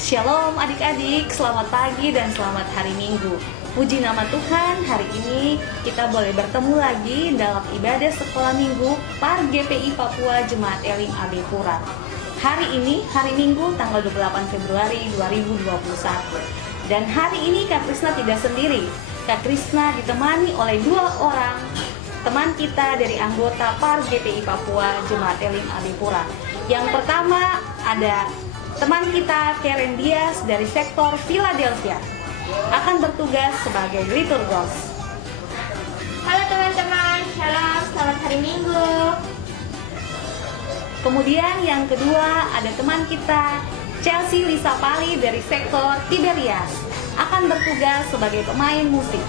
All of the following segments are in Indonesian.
Shalom adik-adik, selamat pagi dan selamat hari Minggu. Puji nama Tuhan, hari ini kita boleh bertemu lagi dalam ibadah sekolah minggu Par GPI Papua Jemaat Elim AB Pura. Hari ini, hari Minggu tanggal 28 Februari 2021. Dan hari ini Kak Krisna tidak sendiri. Kak Krisna ditemani oleh dua orang teman kita dari anggota Par GPI Papua Jemaat Elim AB Pura. Yang pertama ada teman kita Karen Dias dari sektor Philadelphia akan bertugas sebagai liturgos. Halo teman-teman, shalom, selamat hari Minggu. Kemudian yang kedua ada teman kita Chelsea Lisa Pali dari sektor Tiberias akan bertugas sebagai pemain musik.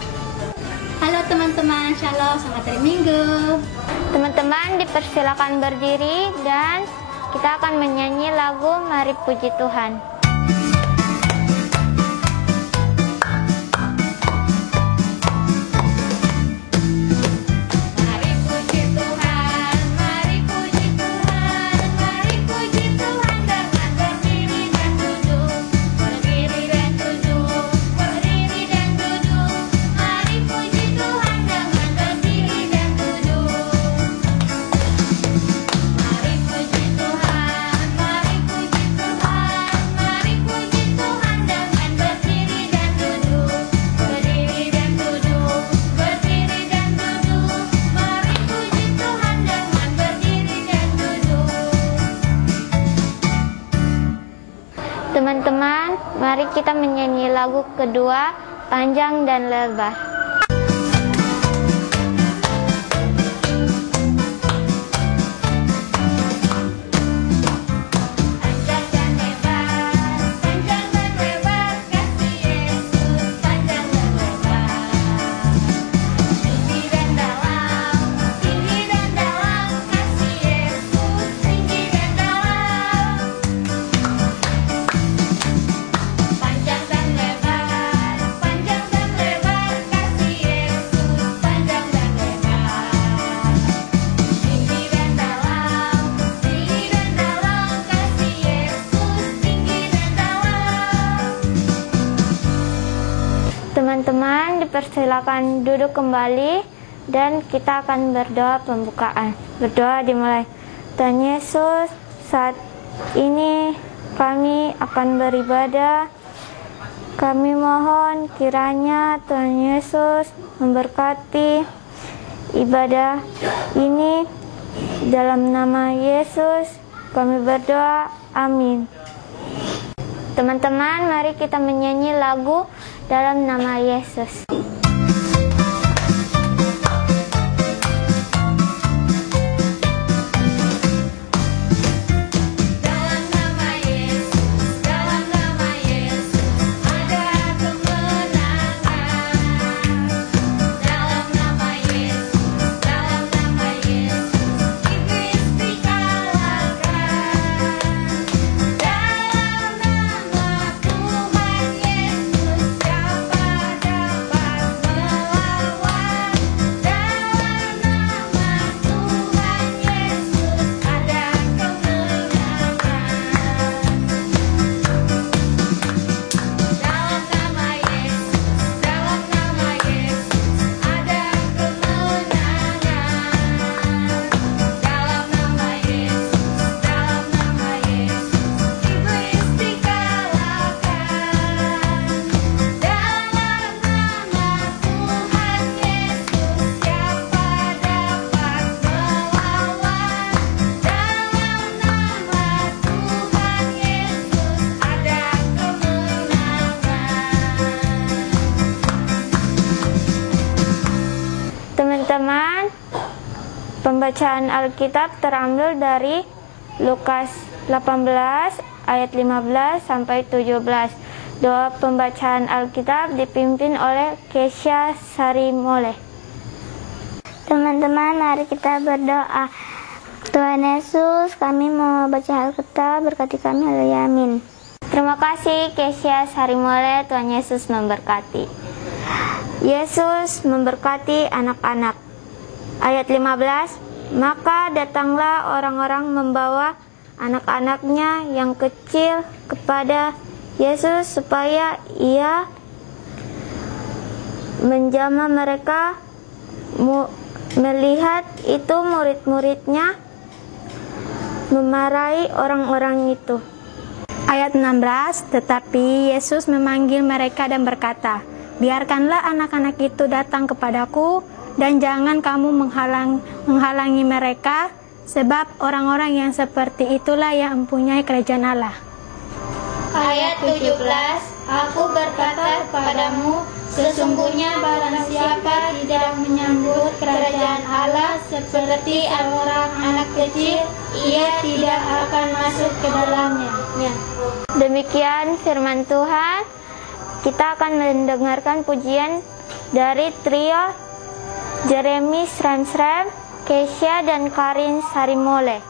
Halo teman-teman, shalom, selamat hari Minggu. Teman-teman dipersilakan berdiri dan kita akan menyanyi lagu Mari Puji Tuhan. Teman-teman, mari kita menyanyi lagu kedua, Panjang dan Lebar. Teman-teman dipersilakan duduk kembali dan kita akan berdoa pembukaan. Berdoa dimulai. Tuhan Yesus, saat ini kami akan beribadah. Kami mohon kiranya Tuhan Yesus memberkati ibadah ini. Dalam nama Yesus kami berdoa. Amin. Teman-teman, mari kita menyanyi lagu Dalam Nama Yesus. Teman-teman, pembacaan Alkitab terambil dari Lukas 18 ayat 15 sampai 17. Doa pembacaan Alkitab dipimpin oleh Kesha Sarimole. Teman-teman, mari kita berdoa. Tuhan Yesus, kami mau baca Alkitab, berkati kami, haleluya, amin. Terima kasih Kesha Sarimole, Tuhan Yesus memberkati. Yesus memberkati anak-anak. Ayat 15, maka datanglah orang-orang membawa anak-anaknya yang kecil kepada Yesus supaya ia menjamah mereka. Melihat itu murid-muridnya memarahi orang-orang itu. Ayat 16, tetapi Yesus memanggil mereka dan berkata, biarkanlah anak-anak itu datang kepadaku, dan jangan kamu menghalangi mereka, sebab orang-orang yang seperti itulah yang mempunyai kerajaan Allah. Ayat 17, aku berkata kepadamu, sesungguhnya barang siapa tidak menyambut kerajaan Allah seperti orang anak kecil, ia tidak akan masuk ke dalamnya. Demikian firman Tuhan. Kita akan mendengarkan pujian dari trio Jeremy Srem-Srem, Kesha dan Karin Sarimole.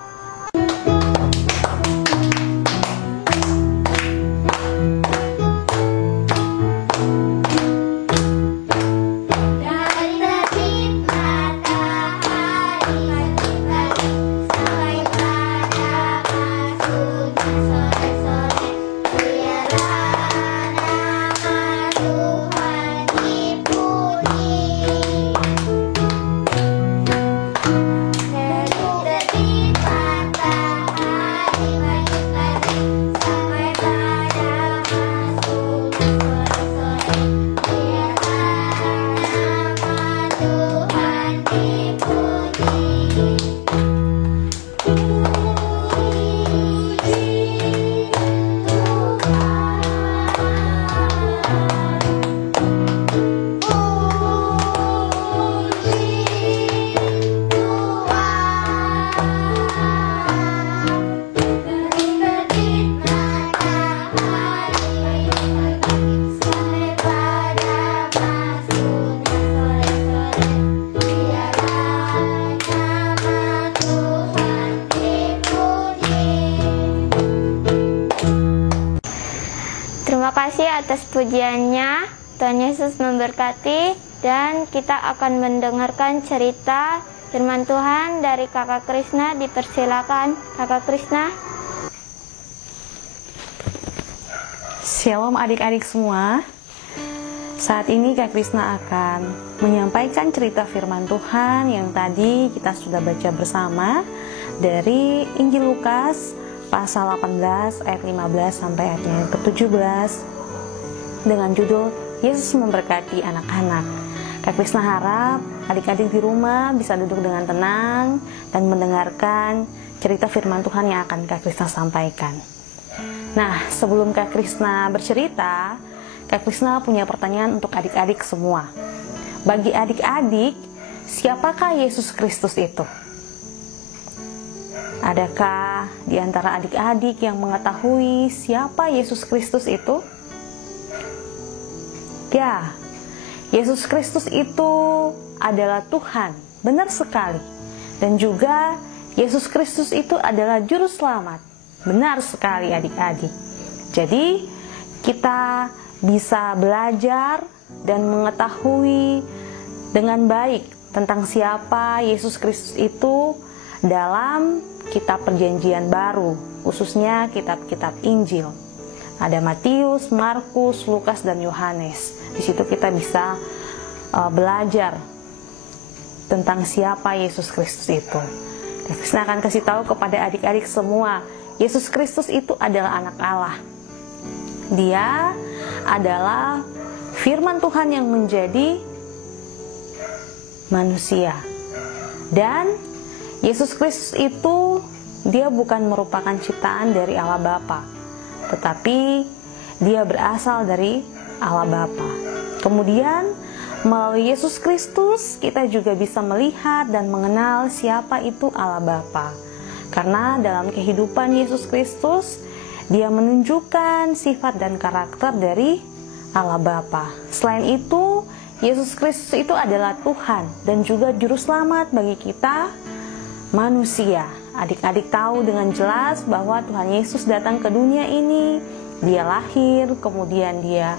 Terima kasih atas pujiannya. Tuhan Yesus memberkati, dan kita akan mendengarkan cerita firman Tuhan dari Kakak Krisna. Dipersilakan Kakak Krisna. Shalom adik-adik semua. Saat ini Kak Krisna akan menyampaikan cerita firman Tuhan yang tadi kita sudah baca bersama dari Injil Lukas pasal 18 ayat 15 sampai ayatnya ke-17 dengan judul Yesus memberkati anak-anak. Kak Krisna harap adik-adik di rumah bisa duduk dengan tenang dan mendengarkan cerita firman Tuhan yang akan Kak Krisna sampaikan. Nah, sebelum Kak Krisna bercerita, Kak Krisna punya pertanyaan untuk adik-adik semua. Bagi adik-adik, siapakah Yesus Kristus itu? Adakah di antara adik-adik yang mengetahui siapa Yesus Kristus itu? Ya, Yesus Kristus itu adalah Tuhan, benar sekali. Dan juga Yesus Kristus itu adalah Juru Selamat, benar sekali adik-adik. Jadi, kita bisa belajar dan mengetahui dengan baik tentang siapa Yesus Kristus itu dalam kitab Perjanjian Baru, khususnya kitab-kitab Injil. Ada Matius, Markus, Lukas, dan Yohanes. Di situ kita bisa belajar tentang siapa Yesus Kristus itu. Krisna akan kasih tahu kepada adik-adik semua, Yesus Kristus itu adalah anak Allah. Dia adalah firman Tuhan yang menjadi manusia. Dan Yesus Kristus itu dia bukan merupakan ciptaan dari Allah Bapa, tetapi dia berasal dari Allah Bapa. Kemudian melalui Yesus Kristus kita juga bisa melihat dan mengenal siapa itu Allah Bapa. Karena dalam kehidupan Yesus Kristus dia menunjukkan sifat dan karakter dari Allah Bapa. Selain itu, Yesus Kristus itu adalah Tuhan dan juga Juru Selamat bagi kita manusia. Adik-adik tahu dengan jelas bahwa Tuhan Yesus datang ke dunia ini. Dia lahir, kemudian dia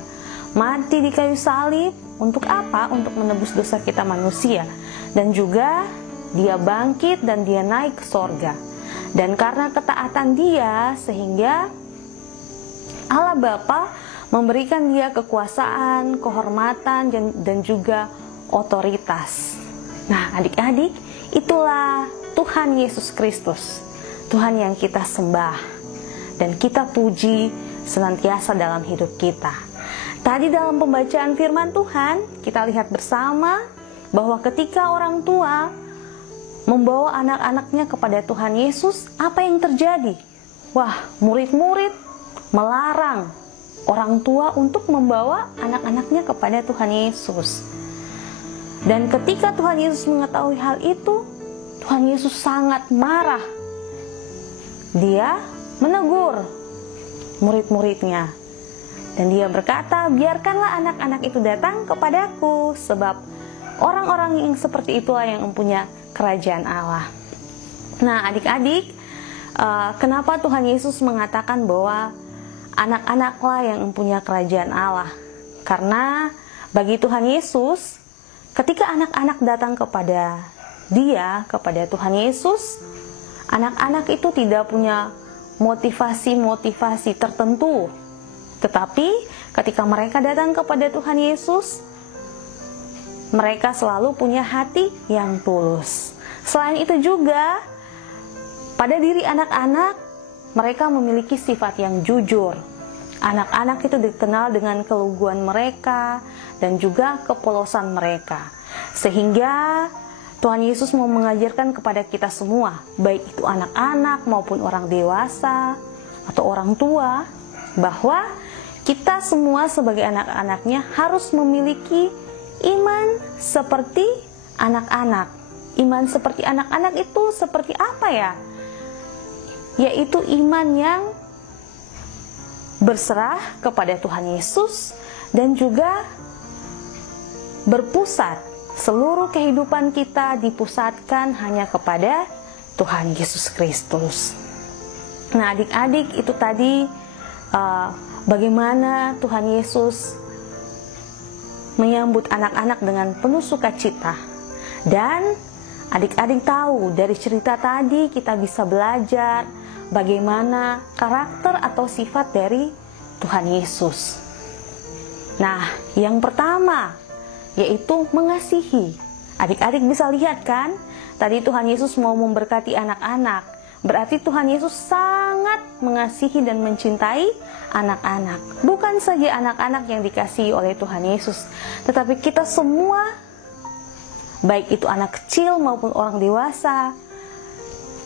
mati di kayu salib. Untuk apa? Untuk menebus dosa kita manusia. Dan juga dia bangkit dan dia naik ke sorga. Dan karena ketaatan dia, sehingga Allah Bapa memberikan dia kekuasaan, kehormatan, dan juga otoritas. Nah, adik-adik, itulah Tuhan Yesus Kristus, Tuhan yang kita sembah dan kita puji senantiasa dalam hidup kita. Tadi dalam pembacaan firman Tuhan, kita lihat bersama bahwa ketika orang tua membawa anak-anaknya kepada Tuhan Yesus, apa yang terjadi? Wah, murid-murid melarang orang tua untuk membawa anak-anaknya kepada Tuhan Yesus. Dan ketika Tuhan Yesus mengetahui hal itu, Tuhan Yesus sangat marah. Dia menegur murid-muridnya. Dan dia berkata, biarkanlah anak-anak itu datang kepadaku, sebab orang-orang yang seperti itulah yang mempunyai kerajaan Allah. Nah, adik-adik, kenapa Tuhan Yesus mengatakan bahwa anak-anaklah yang mempunyai kerajaan Allah? Karena bagi Tuhan Yesus, ketika anak-anak datang kepada Dia, kepada Tuhan Yesus, anak-anak itu tidak punya motivasi-motivasi tertentu. Tetapi ketika mereka datang kepada Tuhan Yesus, mereka selalu punya hati yang tulus. Selain itu juga, pada diri anak-anak, mereka memiliki sifat yang jujur. Anak-anak itu dikenal dengan keluguan mereka dan juga kepolosan mereka. Sehingga Tuhan Yesus mau mengajarkan kepada kita semua, baik itu anak-anak maupun orang dewasa atau orang tua, bahwa kita semua sebagai anak-anaknya harus memiliki iman seperti anak-anak. Iman seperti anak-anak itu seperti apa ya? Yaitu iman yang berserah kepada Tuhan Yesus dan juga berpusat, seluruh kehidupan kita dipusatkan hanya kepada Tuhan Yesus Kristus. Nah, adik-adik, itu tadi bagaimana Tuhan Yesus menyambut anak-anak dengan penuh sukacita. Dan adik-adik tahu dari cerita tadi kita bisa belajar bagaimana karakter atau sifat dari Tuhan Yesus. Nah, yang pertama yaitu mengasihi. Adik-adik bisa lihat kan, tadi Tuhan Yesus mau memberkati anak-anak. Berarti Tuhan Yesus sangat mengasihi dan mencintai anak-anak. Bukan saja anak-anak yang dikasihi oleh Tuhan Yesus, tetapi kita semua, baik itu anak kecil maupun orang dewasa,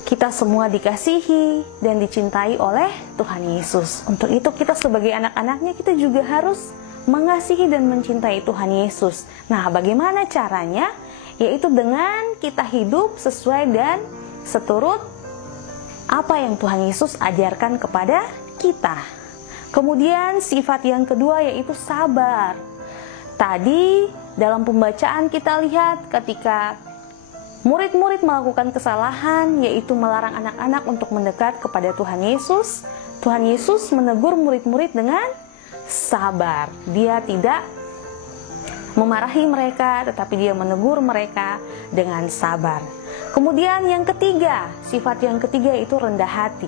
kita semua dikasihi dan dicintai oleh Tuhan Yesus. Untuk itu kita sebagai anak-anaknya, kita juga harus mengasihi dan mencintai Tuhan Yesus. Nah, bagaimana caranya? Yaitu dengan kita hidup sesuai dan seturut apa yang Tuhan Yesus ajarkan kepada kita. Kemudian sifat yang kedua yaitu sabar. Tadi dalam pembacaan kita lihat ketika murid-murid melakukan kesalahan, yaitu melarang anak-anak untuk mendekat kepada Tuhan Yesus. Tuhan Yesus menegur murid-murid dengan sabar. Dia tidak memarahi mereka, tetapi dia menegur mereka dengan sabar. Kemudian yang ketiga, sifat yang ketiga itu rendah hati.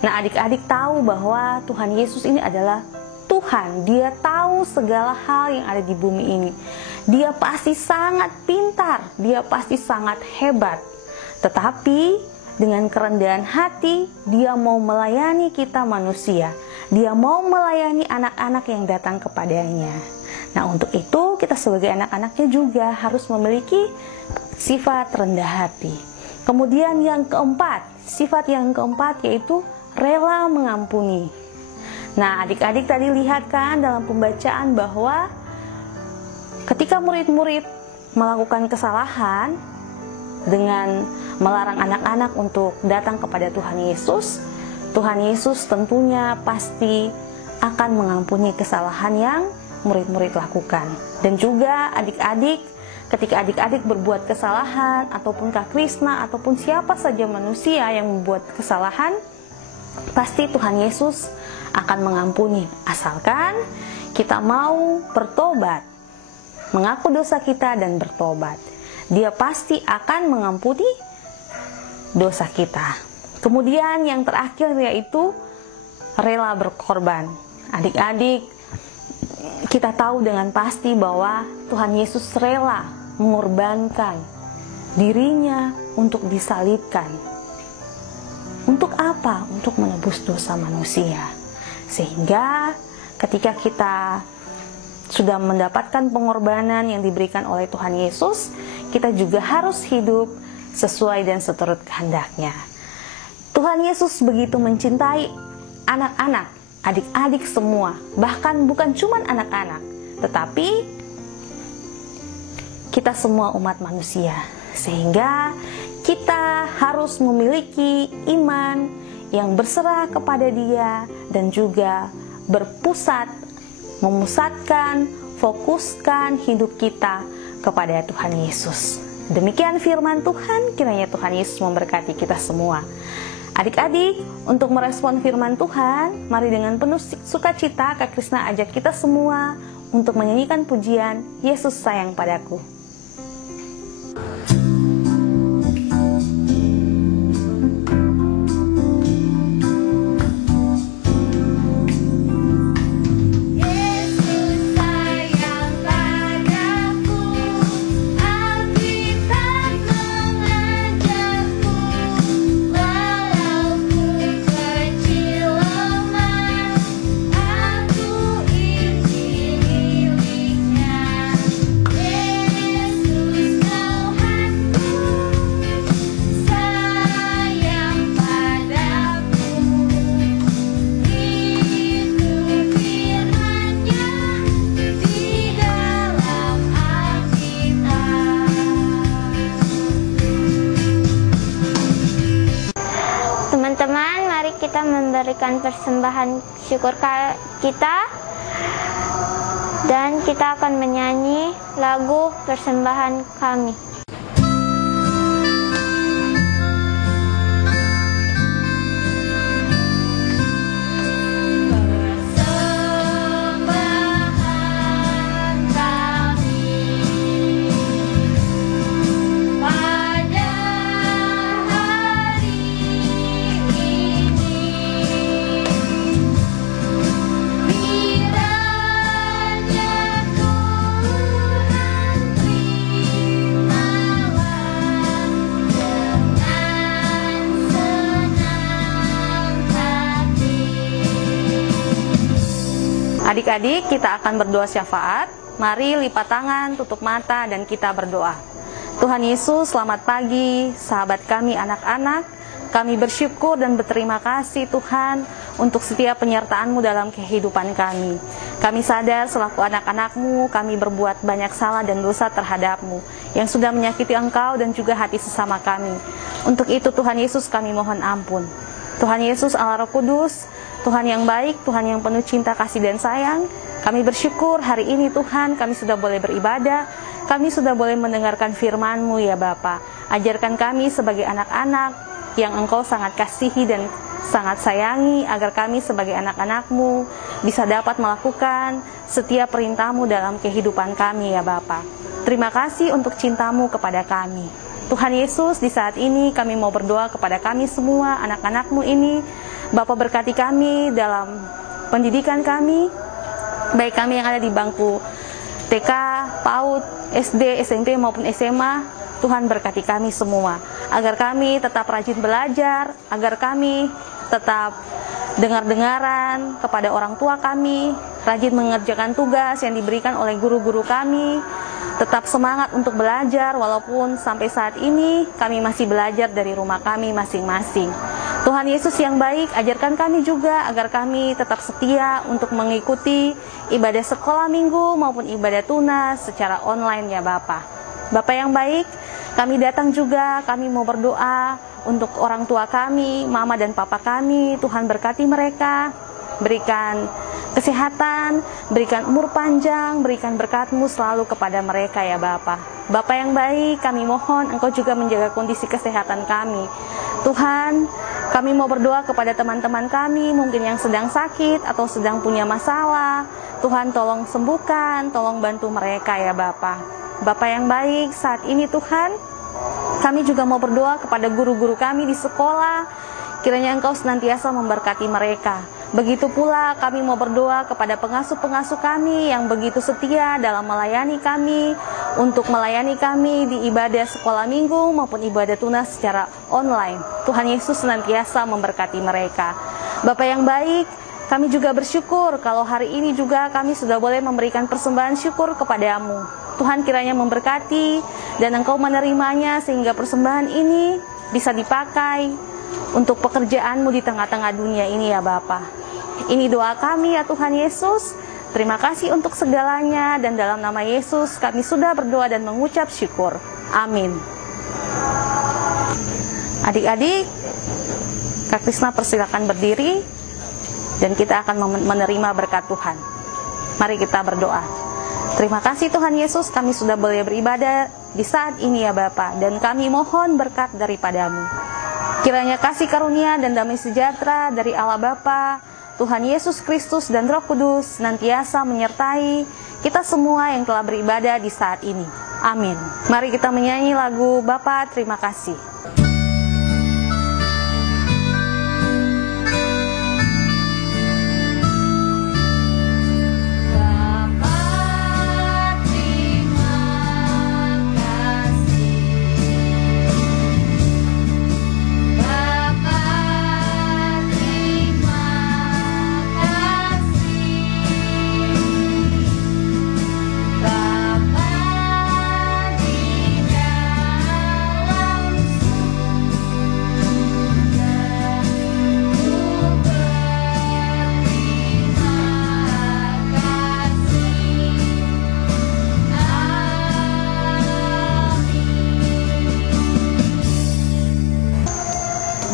Nah, adik-adik tahu bahwa Tuhan Yesus ini adalah Tuhan. Dia tahu segala hal yang ada di bumi ini. Dia pasti sangat pintar, dia pasti sangat hebat. Tetapi dengan kerendahan hati, dia mau melayani kita manusia. Dia mau melayani anak-anak yang datang kepadanya. Nah, untuk itu kita sebagai anak-anaknya juga harus memiliki sifat rendah hati. Kemudian yang keempat, sifat yang keempat yaitu rela mengampuni. Nah, adik-adik tadi lihat kan dalam pembacaan bahwa ketika murid-murid melakukan kesalahan dengan melarang anak-anak untuk datang kepada Tuhan Yesus, Tuhan Yesus tentunya pasti akan mengampuni kesalahan yang murid-murid lakukan. Dan juga adik-adik, ketika adik-adik berbuat kesalahan, ataupun Kak Krisna, ataupun siapa saja manusia yang membuat kesalahan, pasti Tuhan Yesus akan mengampuni. Asalkan kita mau bertobat, mengaku dosa kita dan bertobat. Dia pasti akan mengampuni dosa kita. Kemudian yang terakhir yaitu rela berkorban. Adik-adik, kita tahu dengan pasti bahwa Tuhan Yesus rela mengorbankan dirinya untuk disalibkan. Untuk apa? Untuk menebus dosa manusia. Sehingga ketika kita sudah mendapatkan pengorbanan yang diberikan oleh Tuhan Yesus, kita juga harus hidup sesuai dan seturut kehendaknya. Tuhan Yesus begitu mencintai anak-anak, adik-adik semua, bahkan bukan cuma anak-anak, tetapi kita semua umat manusia. Sehingga kita harus memiliki iman yang berserah kepada Dia dan juga memusatkan, fokuskan hidup kita kepada Tuhan Yesus. Demikian firman Tuhan, kiranya Tuhan Yesus memberkati kita semua. Adik-adik, untuk merespon firman Tuhan, mari dengan penuh sukacita Kak Krisna ajak kita semua untuk menyanyikan pujian Yesus Sayang Padaku. Teman-teman, mari kita memberikan persembahan syukur kita, dan kita akan menyanyi lagu persembahan kami. Adik-adik, kita akan berdoa syafaat. Mari lipat tangan, tutup mata, dan kita berdoa. Tuhan Yesus, selamat pagi, sahabat kami anak-anak. Kami bersyukur dan berterima kasih Tuhan untuk setiap penyertaan-Mu dalam kehidupan kami. Kami sadar selaku anak-anak-Mu, kami berbuat banyak salah dan dosa terhadap-Mu yang sudah menyakiti Engkau dan juga hati sesama kami. Untuk itu Tuhan Yesus, kami mohon ampun. Tuhan Yesus Allah Roh Kudus, Tuhan yang baik, Tuhan yang penuh cinta, kasih, dan sayang, kami bersyukur hari ini Tuhan kami sudah boleh beribadah, kami sudah boleh mendengarkan firman-Mu ya Bapa. Ajarkan kami sebagai anak-anak yang Engkau sangat kasihi dan sangat sayangi, agar kami sebagai anak-anak-Mu bisa dapat melakukan setiap perintah-Mu dalam kehidupan kami ya Bapa. Terima kasih untuk cinta-Mu kepada kami. Tuhan Yesus, di saat ini kami mau berdoa kepada kami semua, anak-anak-Mu ini. Bapa, berkati kami dalam pendidikan kami, baik kami yang ada di bangku TK, PAUD, SD, SMP maupun SMA. Tuhan berkati kami semua, agar kami tetap rajin belajar, agar kami tetap dengar-dengaran kepada orang tua kami, rajin mengerjakan tugas yang diberikan oleh guru-guru kami, tetap semangat untuk belajar walaupun sampai saat ini kami masih belajar dari rumah kami masing-masing. Tuhan Yesus yang baik, ajarkan kami juga agar kami tetap setia untuk mengikuti ibadah sekolah minggu maupun ibadah tunas secara online ya Bapa. Bapa yang baik, kami datang juga, kami mau berdoa untuk orang tua kami, mama dan papa kami. Tuhan berkati mereka, berikan kesehatan, berikan umur panjang, berikan berkat-Mu selalu kepada mereka ya Bapa. Bapa yang baik, kami mohon Engkau juga menjaga kondisi kesehatan kami. Tuhan, kami mau berdoa kepada teman-teman kami mungkin yang sedang sakit atau sedang punya masalah. Tuhan tolong sembuhkan, tolong bantu mereka ya Bapa. Bapa yang baik, saat ini Tuhan, kami juga mau berdoa kepada guru-guru kami di sekolah. Kiranya Engkau senantiasa memberkati mereka. Begitu pula kami mau berdoa kepada pengasuh-pengasuh kami yang begitu setia dalam melayani kami, untuk melayani kami di ibadah sekolah minggu maupun ibadah tunas secara online. Tuhan Yesus senantiasa memberkati mereka. Bapa yang baik, kami juga bersyukur kalau hari ini juga kami sudah boleh memberikan persembahan syukur kepadamu. Tuhan kiranya memberkati dan Engkau menerimanya sehingga persembahan ini bisa dipakai untuk pekerjaan-Mu di tengah-tengah dunia ini ya Bapa. Ini doa kami ya Tuhan Yesus. Terima kasih untuk segalanya dan dalam nama Yesus kami sudah berdoa dan mengucap syukur. Amin. Adik-adik, Kak Krisna persilakan berdiri dan kita akan menerima berkat Tuhan. Mari kita berdoa. Terima kasih Tuhan Yesus, kami sudah boleh beribadah di saat ini ya Bapa, dan kami mohon berkat daripada-Mu. Kiranya kasih karunia dan damai sejahtera dari Allah Bapa, Tuhan Yesus Kristus dan Roh Kudus senantiasa menyertai kita semua yang telah beribadah di saat ini. Amin. Mari kita menyanyi lagu Bapa Terima Kasih.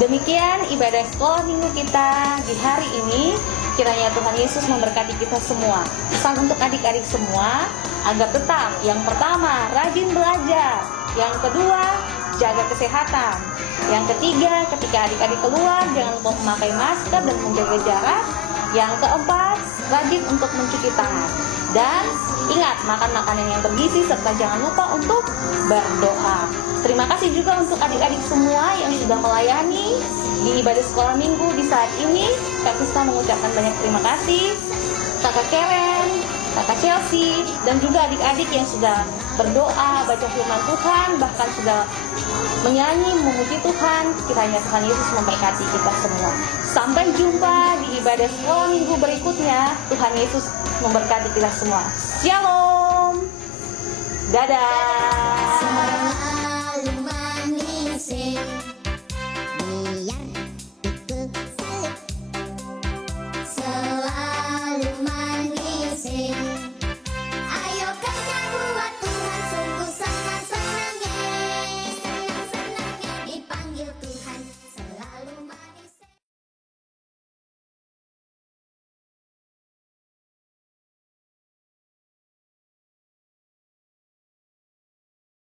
Demikian ibadah sekolah minggu kita di hari ini. Kiranya Tuhan Yesus memberkati kita semua. Pesan untuk adik-adik semua agar tetap, yang pertama, rajin belajar. Yang kedua, jaga kesehatan. Yang ketiga, ketika adik-adik keluar jangan lupa memakai masker dan menjaga jarak. Yang keempat, rajin untuk mencuci tangan. Dan ingat, makan makanan yang bergizi serta jangan lupa untuk berdoa. Terima kasih juga untuk adik-adik semua yang sudah melayani di ibadah sekolah minggu di saat ini. Kak Krisna mengucapkan banyak terima kasih. Kakak Karen, Kakak Chelsea, dan juga adik-adik yang sudah berdoa, baca firman Tuhan, bahkan sudah menyanyi, memuji Tuhan. Kiranya Tuhan Yesus memberkati kita semua. Sampai jumpa di ibadah sekolah minggu berikutnya. Tuhan Yesus memberkati kita semua. Shalom. Dadah.